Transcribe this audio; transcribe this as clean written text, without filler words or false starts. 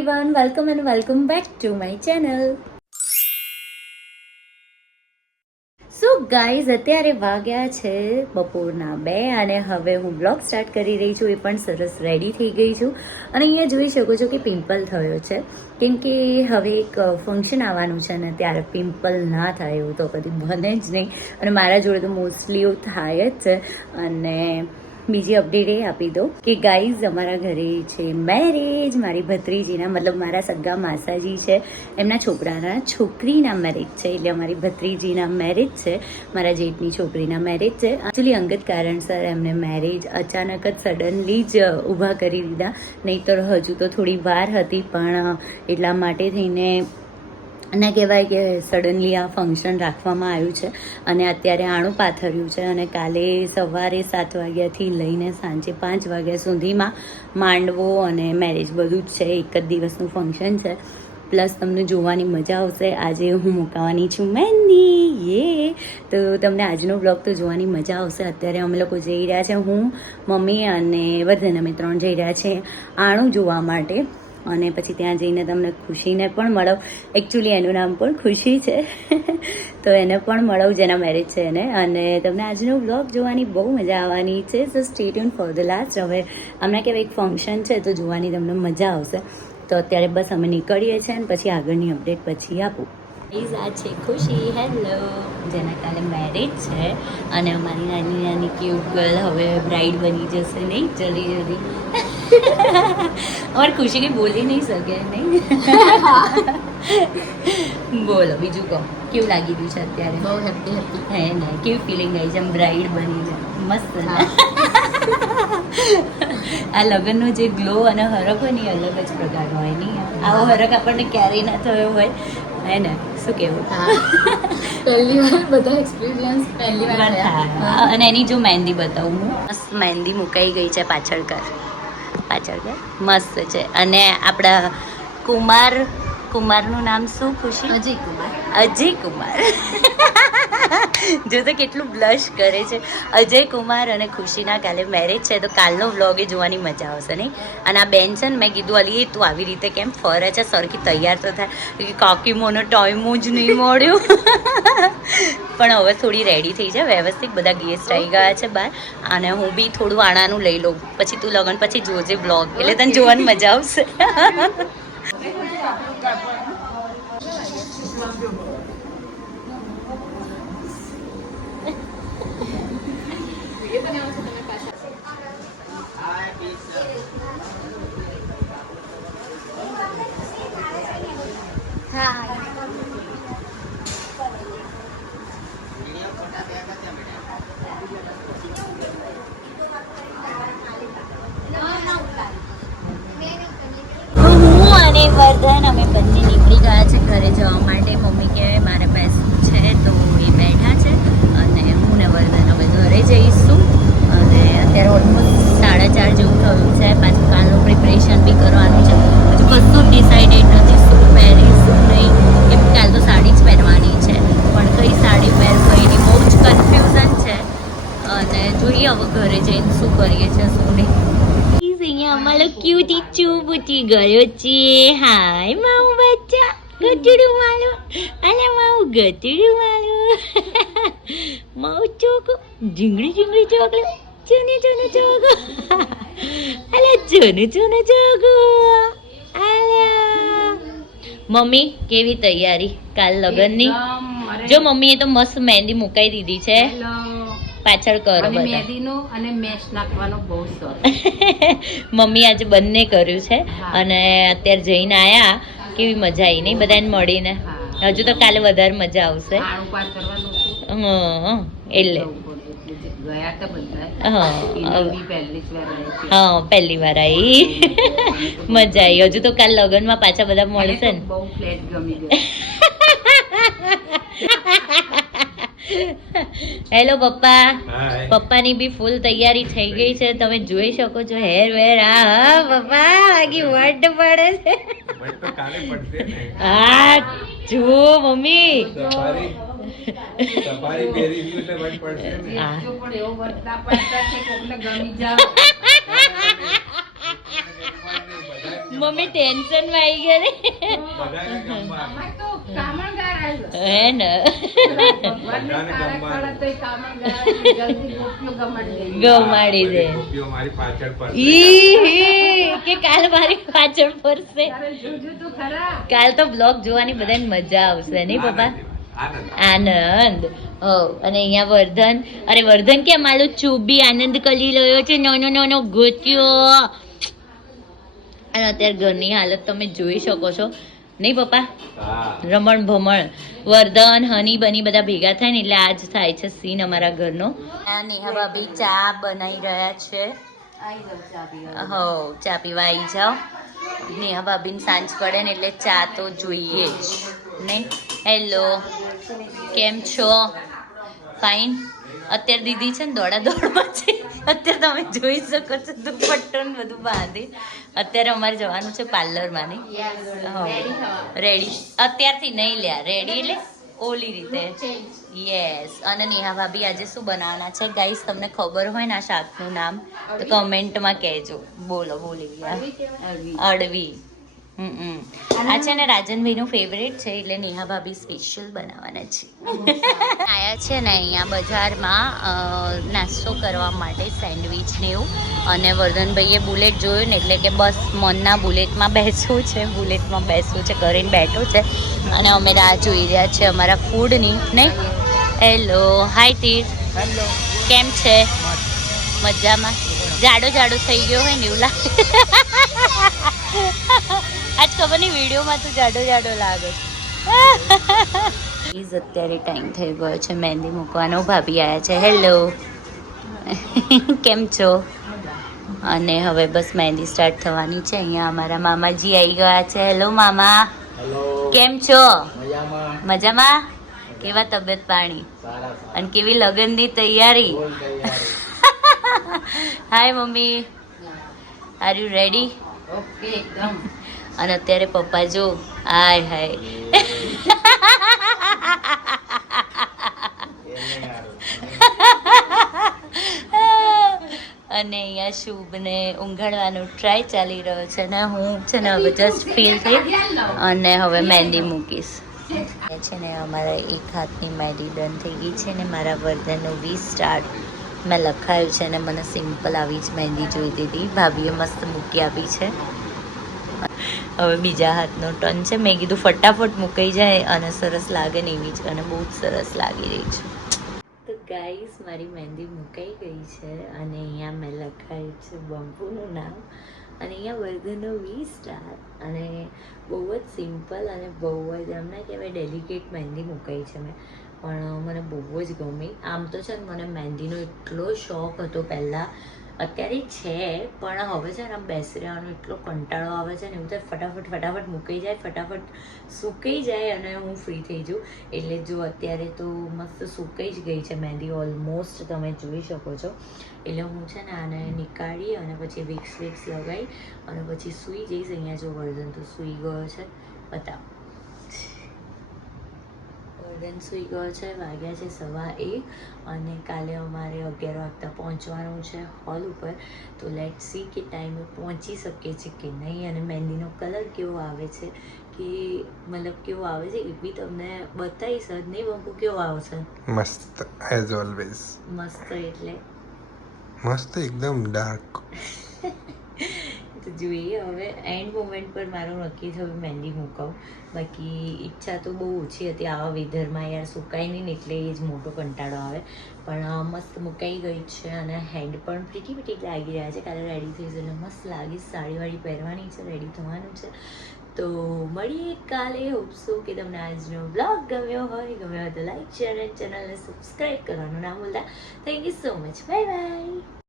everyone, welcome and welcome back to my channel. So guys અત્યારે વાગ્યા છે બપોરના 2 અને હવે હું બ્લોગ સ્ટાર્ટ કરી રહી છું. એ પણ સરસ રેડી થઈ ગઈ છું અને અહીંયા જોઈ શકો છો કે પિમ્પલ થયો છે કેમ કે હવે એક ફંક્શન આવવાનું છે ને ત્યારે પિમ્પલ ના થાય એવું તો કદી બને જ નહીં અને મારા જોડે તો મોસ્ટલી એવું થાય જ છે. અને બીજી અપડેટ એ આપી દો કે ગાઈઝ અમારા ઘરે છે મેરેજ. મારી ભત્રીજીના મતલબ મારા સગા માસાજી છે એમના છોકરીના મેરેજ છે. એટલે અમારી ભત્રીજીના મેરેજ છે, મારા જેઠની છોકરીના મેરેજ છે. એકચ્યુઅલી અંગત કારણસર એમને મેરેજ અચાનક જ સડનલી જ ઊભા કરી દીધા, નહીંતર હજુ તો થોડી વાર હતી પણ એટલા માટે થઈને ના કહેવાય કે સડનલી આ ફંક્શન રાખવામાં આવ્યું છે અને અત્યારે આણું પાથર્યું છે અને કાલે સવારે 7 વાગ્યાથી લઈને સાંજે 5 વાગ્યા સુધીમાં માંડવો અને મેરેજ બધું જ છે. એક જ દિવસનું ફંક્શન છે. પ્લસ તમને જોવાની મજા આવશે. આજે હું મુકાવાની છું મહેંદી. તો તમને આજનો બ્લોગ તો જોવાની મજા આવશે. અત્યારે અમે લોકો જઈ રહ્યા છે, હું, મમ્મી અને વર્ધન, અમે 3 જઈ રહ્યા છે આણું જોવા માટે. અને પછી ત્યાં જઈને તમને ખુશીને પણ મળાવ. એકચ્યુઅલી એનું નામ પણ ખુશી છે તો એને પણ મળાવ જેના મેરેજ છે એને. અને તમને આજનો બ્લોગ જોવાની બહુ મજા આવવાની છે. સો stay tune for the last. હવે હમણાં કહેવાય એક ફંક્શન છે તો જોવાની તમને મજા આવશે. તો અત્યારે બસ અમે નીકળીએ છીએ અને પછી આગળની અપડેટ પછી આપું. પ્લીઝ આ છે ખુશી, હેલો, જેના કાલે મેરેજ છે અને અમારી નાની નાની ક્યુટ ગર્લ હવે બ્રાઇડ બની જશે. નહીં જલ્દી જલ્દી અમારી ખુશી કંઈ બોલી નહીં શકે નહીં. બોલો બીજું કહો, કેવું લાગી રહ્યું છે અત્યારે? બહુ હેપી હે ને, કેવી ફિલિંગ આવી છે બ્રાઇડ બની છે? મસ્ત ને? આ લગ્નનો જે ગ્લો અને હરખ હોય ને એ અલગ જ પ્રકારનો હોય. નહીં આવો હરખ આપણને ક્યારેય ના થયો હોય, હે ને? શું કેવું? પહેલી વાર બધા એક્સપિરિયન્સ પહેલી વાર થાય. અને એની જો મહેંદી બતાવું હું, મસ્ત મહેંદી મુકાઈ ગઈ છે. પાછળ કર મસ્ત છે. અને આપણા કુમારનું નામ શું ખુશી? અજય કુમાર જો તો કેટલું બ્લશ કરે છે. અજય કુમાર અને ખુશીના કાલે મેરેજ છે તો કાલનો વ્લોગ એ જોવાની મજા આવશે. નહીં? અને આ બેન છે ને, મેં કીધું અલી તું આવી રીતે કેમ ફરે છે, સરખી તૈયાર તો થાય. કાકી મને ટાઈમ જ નહીં મળ્યું પણ હવે થોડી રેડી થઈ જાય વ્યવસ્થિત. બધા ગેસ્ટ આવી ગયા છે બહાર અને હું બી થોડું આણાનું લઈ લઉં. પછી તું લગન પછી જોજે બ્લોગ, એટલે તને જોવાની મજા આવશે. અને વર્ધન અમે બંને નીકળી ગયા છે ઘરે જવા માટે. મમ્મી કહે મારે બેસવું છે તો એ બેઠા છે અને હું ને વર્ધન હવે ઘરે જઈશું. અને અત્યારે ઓલમોસ્ટ 4:30 જેવું થયું છે. પાછું કાલનું પ્રિપરેશન બી કરવાનું છે. હજુ કશું જ ડિસાઇડેડ નથી શું પહેરી શું નહીં, કેમ કાલ તો સાડી જ પહેરવાની છે પણ કઈ સાડી પહેરવાની બહુ જ કન્ફ્યુઝન છે. અને જોઈએ હવે ઘરે જઈને શું કરીએ છીએ શું નહીં. અહીંયા અમારો ક્યુટી ચૂબૂટી ગયો છે. હાય માવું બચ્ચા, ગટડું મારું, અલે માવું ગટડું મારું, માવું ચોકો, ઝીંગડી ઝીંગડી ચોકલો, ચૂને ચૂને ચોકો, અલે ચૂને ચૂને ચોકો. અલ્યા મમ્મી કેવી તૈયારી કાલ લગનની? જો મમ્મીએ તો મસ્ત મહેંદી મુકાઈ દીધી છે. પાછળ કરો. મહેંદીનો અને મેશ નાખવાનો બહુ શોખ. મમ્મી આજે બંને કર્યું છે અને અત્યારે જઈને આયા. કેવી મજા આવી નહીં બધાને મળીને? હજુ તો કાલે વધારે મજા આવશે. એટલે હા પહેલી વાર આવી મજા આવી. હજુ તો કાલ લગનમાં પાછા બધા મળશે ને. બહુ ફ્લેટ ગમી ગયો. હેલો પપ્પા. પપ્પાની બી ફૂલ તૈયારી થઈ ગઈ છે, તમે જોઈ શકો છો. હેર વેર હા પપ્પા આગી વટ પડે છે. હા જો મમ્મી મમ્મી ટેન્શન માં આવી ગયા ને હે ને ગમાડી દે કે કાલ મારી પાછળ ફરશે કાલ તો બ્લોગ જોવાની બધાને મજા આવશે નહીં પપ્પા આનંદ હો અને અહીંયા વર્ધન અરે વર્ધન કે મારો ચૂબી આનંદ કરી રહ્યો છે નાનો નાનો ગોત્યો અને અત્યારે ઘરની હાલત તમે જોઈ શકો છો નહીં પપ્પા રમણ ભમણ વર્ધન હની બની બધા ભેગા થાય ને એટલે આજ થાય છે સીન અમારા ઘરનો નેહા ભાભી ચા બનાવી રહ્યા છે હો ચા પીવા આવી જાઓ નેહા ભાભીને સાંજ પડે ને એટલે ચા તો જોઈએ જ નહીં હેલો કેમ છો ફાઇન અત્યારે દીદી છે ને દોડાદોડમાં છે અત્યારે તમે જોઈ શકો છો દુપટ્ટો ને બધું બાંધી અત્યારે અમારે જવાનું છે પાર્લરમાં નહીં રેડી અત્યારથી નહીં લ્યા રેડી એટલે ઓલી રીતે યસ અને નેહા ભાભી આજે શું બનાવવાના છે ગાઈસ તમને ખબર હોય ને આ શાકનું નામ તો કમેન્ટમાં કહેજો બોલો બોલી ગયા અડવી આ છે ને રાજનભાઈનું ફેવરેટ છે એટલે નેહા ભાભી સ્પેશિયલ બનાવવાના છે આયા છે ને અહીંયા બજારમાં નાસ્તો કરવા માટે સેન્ડવિચ ને એવું અને વર્ધનભાઈએ બુલેટ જોયું ને એટલે કે બસ મનના બુલેટમાં બેસવું છે કરીને બેઠો છે અને અમે રાહ જોઈ રહ્યા છે અમારા ફૂડની નહીં હેલો હાય તીર હેલો કેમ છે મજામાં જાડો થઈ ગયો હોય ને એવું લાગે આજ ખબર નહીં વિડીયોમાં તો જાડો લાગે પ્લીઝ અત્યારે ટાઈમ થઈ ગયો છે મહેંદી મૂકવાનો ભાભી આવ્યા છે હેલો કેમ છો અને હવે બસ મહેંદી સ્ટાર્ટ થવાની છે અહીંયા અમારા મામાજી આવી ગયા છે હેલો મામા કેમ છો મજામાં કેવા તબિયત પાણી અને કેવી લગ્નની તૈયારી hi mummy are you ready okay એકદમ અને અત્યારે પપ્પા જો હાય અને અહીંયા શુભને ઊંઘાડવાનો ટ્રાય ચાલી રહ્યો છે ને હું છે ને હવે જસ્ટ ફીલ થઈ અને હવે મહેંદી મૂકીશ છે ને અમારા એક હાથની મહેંદી ડન થઈ ગઈ છે ને મારા વર્ધનનું 20 સ્ટાર મેં લખાયું છે ને મને સિમ્પલ આવી જ મહેંદી જોઈતી હતી ભાભીએ મસ્ત મૂકી આપી છે હવે બીજા હાથનો ટર્ન છે મેં કીધું ફટાફટ મુકાઈ જાય અને સરસ લાગે ને એવી જ અને બહુ જ સરસ લાગી રહી છે તો ગાઈસ મારી મહેંદી મુકાઈ ગઈ છે અને અહીંયા મેં લખાયું છે બંપુનું નામ અને અહીંયા વર્ધનનો 20 સ્ટાર અને બહુ જ સિમ્પલ અને બહુ જ એમને કહેવાય ડેલિકેટ મહેંદી મુકાઈ છે મેં પણ મને બહુ જ ગમી આમ તો છે ને મને મહેંદીનો એટલો શોખ હતો પહેલાં અત્યારે છે પણ હવે છે ને આમ બેસી રહેવાનો એટલો કંટાળો આવે છે ને એવું થાય ફટાફટ મુકાઈ જાય ફટાફટ સુકાઈ જાય અને હું ફ્રી થઈ જાઉં એટલે જો અત્યારે તો મસ્ત સુકાઈ જ ગઈ છે મહેંદી ઓલમોસ્ટ તમે જોઈ શકો છો એટલે હું છે ને આને નીકાળી અને પછી વિક્સ લગાવી અને પછી સૂઈ જઈશ અહીંયા જો વર્ધન તો સૂઈ ગયો છે બતાવો વર્ધન સૂઈ ગયો છે વાગ્યા છે 1:15 અને કાલે અમારે 11 વાગતા પહોંચવાનું છે હોલ ઉપર તો લેટ સી કે ટાઈમે પહોંચી શકીએ છીએ કે નહીં અને મહેંદીનો કલર કેવો આવે છે કે મતલબ કેવો આવે છે એ બી તમને બતાવીશ જ નહીં બંપુ કેવો આવશે મસ્ત એઝ ઓલવેઝ મસ્ત એટલે મસ્ત એકદમ ડાર્ક તો જોઈએ હવે એન્ડ મોમેન્ટ પર મારું નક્કી થયું મહેંદી મૂકાવું બાકી ઈચ્છા તો બહુ ઓછી હતી આવા વેધરમાં યાર સુકાય નહીં ને એટલે એ જ મોટો કંટાળો આવે પણ મસ્ત મુકાઈ ગઈ છે અને હેન્ડ પણ પ્રીટી લાગી રહ્યા છે કાલે રેડી થઈશ એટલે મસ્ત લાગીશ સાડી પહેરવાની છે રેડી થવાનું છે તો મળીએ કાલે હોપસો કે તમને આજનો બ્લોગ ગમ્યો હોય તો લાઈક શેર અને ચેનલને સબસ્ક્રાઈબ કરવાનું ના ભૂલતા thank you so much bye bye